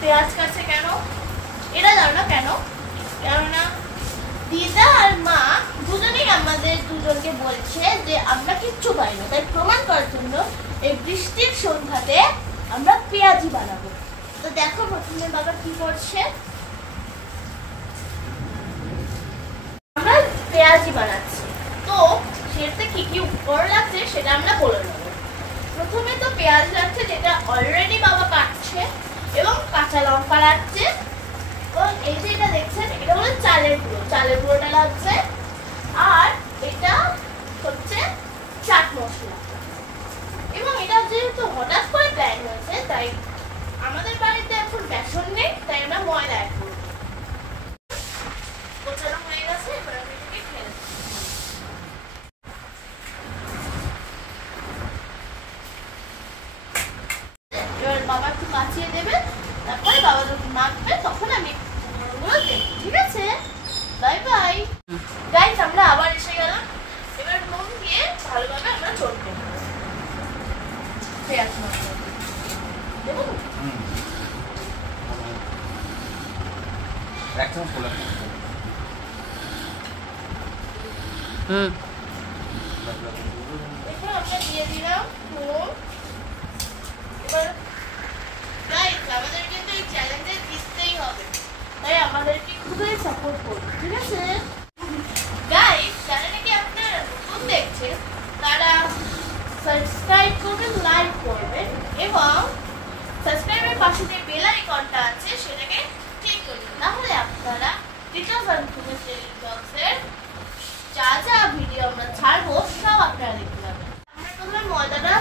পেঁয়াজ কাটছে কেন এটা জানো না কেন? কেননা দিদা আর মা দুজনেই আমাদের দুজনকে বলছে যে আমরা কিচ্ছু পাই না, তাই প্রমাণ করার জন্য এই বৃষ্টির সন্ধ্যাতে আমরা পেঁয়াজি বানাবো। তো দেখো প্রথমে বাবা কি করছে। আমরা পেঁয়াজি বানাচ্ছি, তো সেটাতে কি কি উপকরণ লাগছে সেটা আমরা বলে নেব। প্রথমে তো পেঁয়াজ লাগছে, যেটা অলরেডি বাবা কাটছে, এবং কাঁচা লঙ্কা লাগছে, এবং এই যে এটা দেখছেন এটা হলো চালের গুঁড়ো, চালের গুঁড়োটা লাগছে, আর এটা হচ্ছে চাট মশলা। এবং এটা যেহেতু হঠাৎ করে প্ল্যান হয়েছে, তাই আমাদের বাড়িতে এখন বেসন নেই, তাই আমরা ময়দা অ্যাড করব। গোছানো হয়ে গেছে, এবার আমি এটাকে ফেলে দেব। এবার বাবা একটু কাচিয়ে দেবে, তারপরে বাবা যখন মাখবে তখন আমি দেবো, ঠিক আছে? বাই বাই গাইস, আমরা আবার এসে গেলাম। এবার নুন দিয়ে ভালোভাবে আমরা চটকে নেব। পেঁয়াজ মশলা দেবো, এক চামচ পোলা দেখুন আমরা দিয়ে দিলাম নুন। এবার গাইস আমাদের কিন্তু এই চ্যালেঞ্জে জিততেই হবে, তাই আমাদেরকে খুবই সাপোর্ট করুন, ঠিক আছে? গাইস চ্যানেলে কি আপনারা নতুন দেখছেন তারা সাবস্ক্রাইব করবেন, লাইক করবেন, এবং সাবস্ক্রাইবের পাশে যে বেল আইকনটা আছে সেটাকে ক্লিক করবেন, তাহলে আপনারা টিচার্স অ্যান্ড স্টুডেন্টস ডেইলি ব্লগসের যা যা ভিডিও আমরা ছাড়বো সব আপনারা দেখতে পাবেন। আমরা প্রথমে ময়দাটা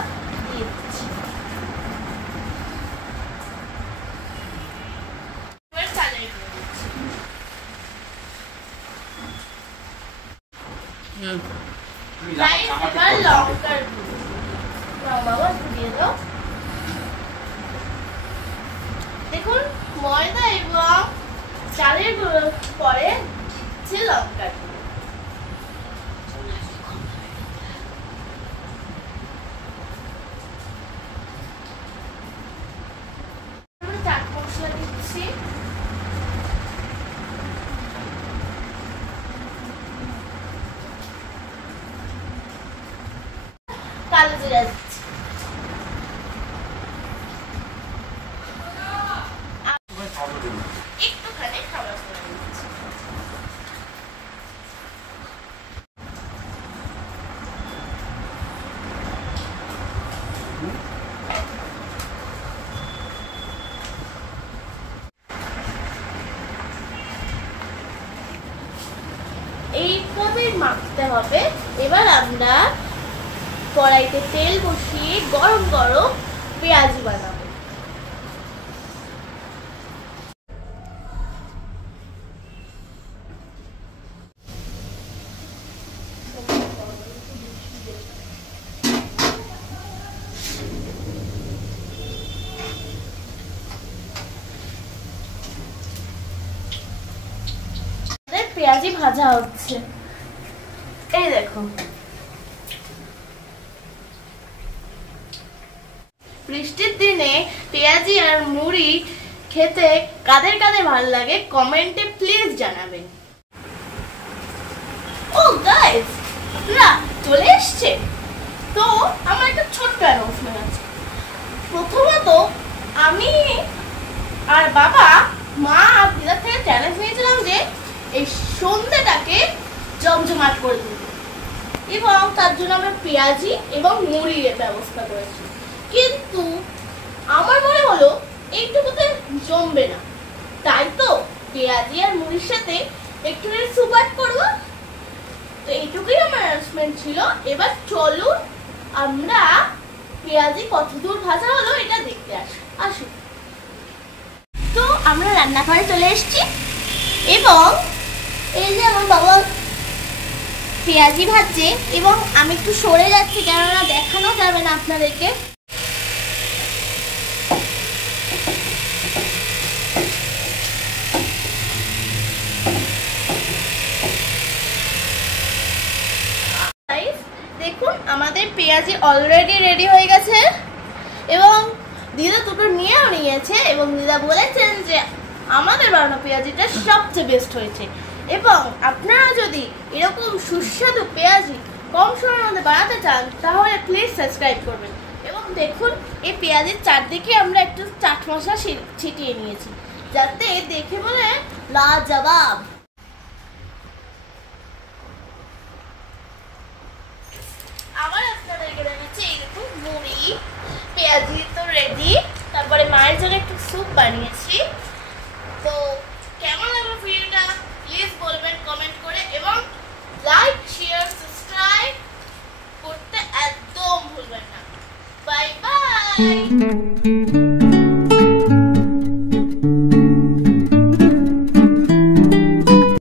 দিয়ে দিচ্ছি। এবার চালের গুঁড়ো দিচ্ছি। গাইস এবার লঙ্কার গুঁড়ো বাবা একটু দিয়ে দাও। দেখুন ময়দা এবং চালের গুঁড়ো পরে হচ্ছে লঙ্কার গুঁড়ো। চাট মশলা দিচ্ছি, কালো জিরা দিচ্ছি, একটুখানি খাবার সোডা দিচ্ছি। এইভাবে মাখতে হবে। এবার আমরা কড়াইতে তেল বসিয়ে গরম গরম পেঁয়াজি বানাবো। পেঁয়াজি ভাজা হচ্ছে, এই দেখো। বৃষ্টির দিনে পেঁয়াজি আর মুড়ি খেতে কাদের কাদের ভালো লাগে কমেন্টে প্লিজ জানাবেন। ও গাইস আপনারা চলে এসছে, তো আমার একটা ছোট্ট অ্যানাউন্সমেন্ট আছে। প্রথমত আমি আর বাবা মা আর দিদার থেকে চ্যালেঞ্জ নিয়েছিলাম যে এই সন্ধ্যাটাকে জমজমাট করে দেব, এবং তার জন্য আমরা পেঁয়াজি এবং মুড়ির ব্যবস্থা করেছি। কিন্তু আমার মনে হলো এইটুকুতে জমবে না, তাই তো পেঁয়াজি আর মুড়ির সাথে একটু স্যুপ অ্যাড করবো। তো এইটুকুই আমার অ্যানাউন্সমেন্ট ছিল। এবার চলুন আমরা পেঁয়াজি কতদূর ভাজা হলো এটা দেখতে আসুন। তো আমরা রান্নাঘরে চলে এসেছি, এবং এই যে আমার বাবা পেঁয়াজি ভাজছে, এবং আমি একটু সরে যাচ্ছি কেননা দেখানো যাবে না আপনাদেরকে। দেখুন আমাদের পেঁয়াজি অলরেডি রেডি হয়ে গেছে, এবং দিদা দুটো নিয়েও নিয়েছে, এবং দিদা বলেছেন যে আমাদের বানানো পেঁয়াজিটা সবচেয়ে বেস্ট হয়েছে। এবং আপনারা যদি এরকম সুস্বাদু পেঁয়াজি কম সময়ের মধ্যে বানাতে চান তাহলে প্লিজ সাবস্ক্রাইব করবেন। এবং দেখুন এই পেঁয়াজের চারদিকে আমরা একটু চাট মশলা ছিটিয়ে নিয়েছি যাতে দেখে বলে লাজবাব। আবার আপনাদেরকে দেখাচ্ছি এইরকম মুড়ি পেঁয়াজি তো রেডি। তারপরে মায়ের জন্য একটু স্যুপ বানিয়েছি। তো কেমন লাগলো ভিডিওটা প্লিজ বলবেন কমেন্ট করে, এবং লাইক শেয়ার সাবস্ক্রাইব করতে একদম ভুলবেন না। Bye bye.